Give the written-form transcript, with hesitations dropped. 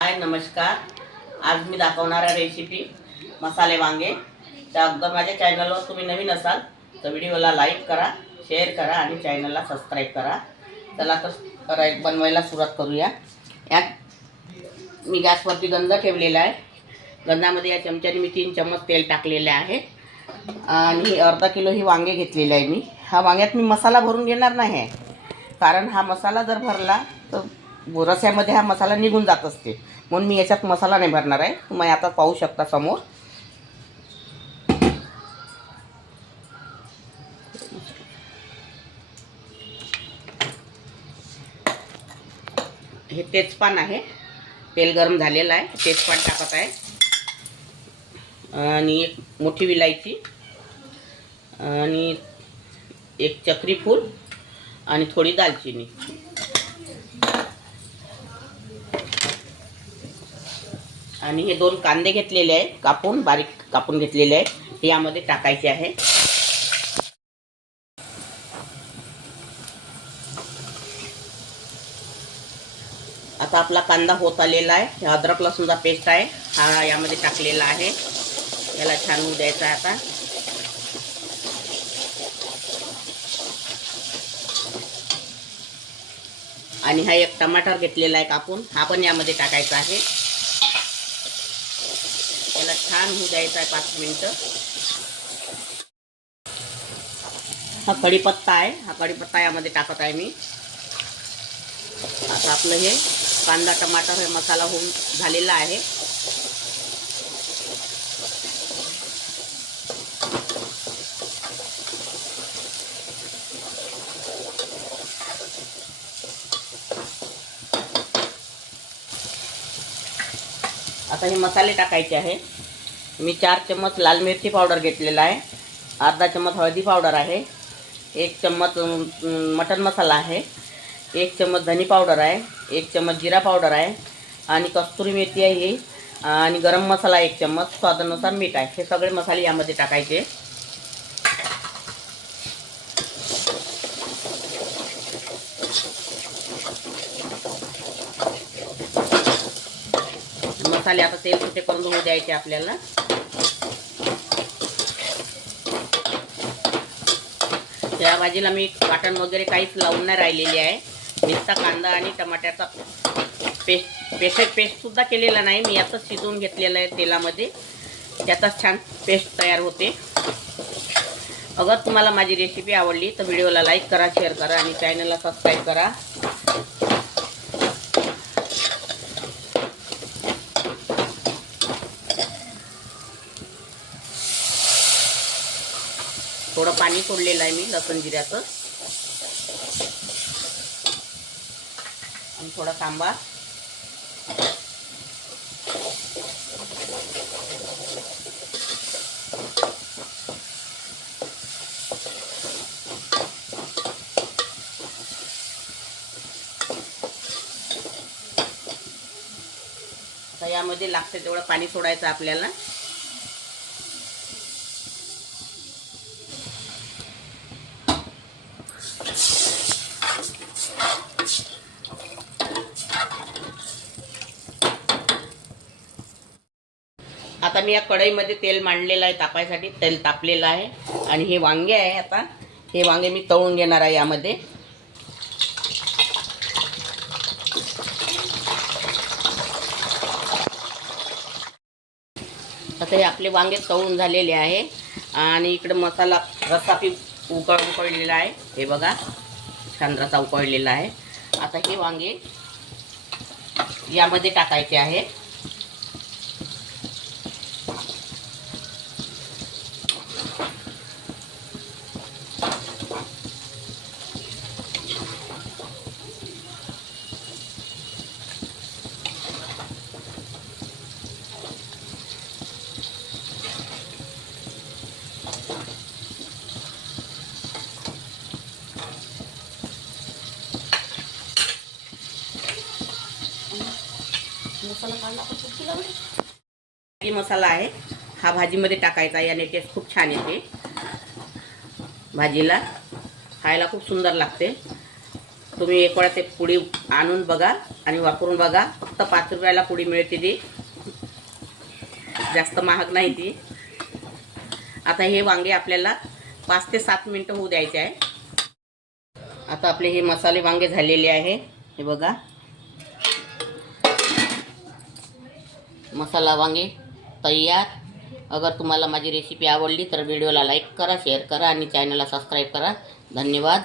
हाय नमस्कार. आज मी दाखवणार आहे रेसिपी मसाले वांगे. तर अगदी माझ्या चॅनलवर तुम्ही नवीन असाल तर व्हिडिओला लाईक करा, शेअर करा आणि चॅनलला सबस्क्राईब करा. चला तर बनवायला सुरुवात करूया. यात मी गॅसवरती गंज ठेवलेला आहे. गंजामध्ये या चमच्याने मी 3 चम्मच तेल टाकलेले आहे आणि अर्धा किलो ही वांगे घेतलेले आहे मी. हा वांग्यात मी मसाला भरून घेणार नाही आहे, कारण हा मसाला जर भरला तर रस्यामध्ये हा मसाला निघून जात असते, म्हणून मी याच्यात मसाला नाही भरणार आहे. तुम्ही आता पाहू शकता समोर. हे तेजपान आहे. तेल गरम झालेलं आहे. तेजपान टाकत आहे आणि एक मोठी विलायची आणि एक चक्री फूल आणि थोडी दालचिनी आणि हे 2 कांदे घेतलेले आहे, कापून बारीक कापून घेतलेले आहे. हे यामध्ये टाकायचे आहे. आता आपला कांदा होत आलेला आहे. हे अद्रक लसूणचा पेस्ट आहे, हा यामध्ये टाकलेला आहे. याला छान होऊ द्यायचा आहे आता. आणि हा एक टमाटर घेतलेला आहे कापून, हा पण यामध्ये टाकायचा आहे. याला छान होऊ द्यायचा आहे 5 मिनिटं. हा कढीपत्ता आहे, हा कढीपत्ता यामध्ये टाकत आहे मी. आता आपलं हे कांदा टमाटर हे मसाला होऊन झालेला आहे. आता हे मसाले टाकायचे आहे. मी 4 चम्मच लाल मिरची पावडर घेतलेला आहे, अर्धा चम्मच हळदी पावडर आहे, 1 चम्मच मटन मसाला आहे, 1 चम्मच धनी पावडर आहे, 1 चम्मच जिरा पावडर आहे आणि कस्तुरी मेथी आहे ही, आणि गरम मसाला 1 चम्मच, स्वादानुसार मीठ आहे. हे सगळे मसाले यामध्ये टाकायचे. मसाले आता तेल सुटे करून होऊ द्यायचे आपल्याला. या भाजीला मी वाटण वगैरे काहीच लावून नाही राहिलेली आहे. नुसता कांदा आणि टमाट्याचा पेस्ट सुद्धा केलेला नाही मी. यातच शिजवून घेतलेलं आहे तेलामध्ये. त्यातच छान पेस्ट तयार होते. अगर तुम्हाला माझी रेसिपी आवडली तर व्हिडिओला लाईक करा, शेअर करा आणि चॅनलला सबस्क्राईब करा. थोडं पाणी सोडलेलं आहे मी लसूण जिऱ्याचं आणि थोडा तांबा. आता यामध्ये लागते तेवढं पाणी सोडायचं आपल्याला. आता मी या कढईमध्ये तेल मांडलेलं आहे तापायसाठी. तेल तापलेलं आहे आणि हे वांगे आहे. आता हे वांगे मी तळून घेणार आहे यामध्ये. आता हे आपले वांगे तळून झालेले आहे आणि इकडे मसाला रस्सा उकळलेला आहे. हे बघा छान रस्सा उकळलेला आहे. आता हे वांगे यामध्ये टाकायचे आहे. मॅगी मसाला आहे, हा भाजीमध्ये टाकायचा. याने टेस्ट खूप छान येते भाजीला, खायला खूप सुंदर लागते. तुम्ही एक वेळा ते पुडी आणून बघा आणि वापरून बघा. फक्त 5 रुपयाला पुडी मिळते ती, जास्त महाग नाही ती. आता हे वांगे आपल्याला 5 ते 7 मिनटं होऊ द्यायचे आहे. आता आपले हे मसाले वांगे झालेले आहे. हे बघा, मसाला वांगे तयार. अगर तुम्हाला माझी रेसिपी आवडली तर व्हिडिओला लाईक करा, शेअर करा आणि चॅनलला सबस्क्राईब करा. धन्यवाद.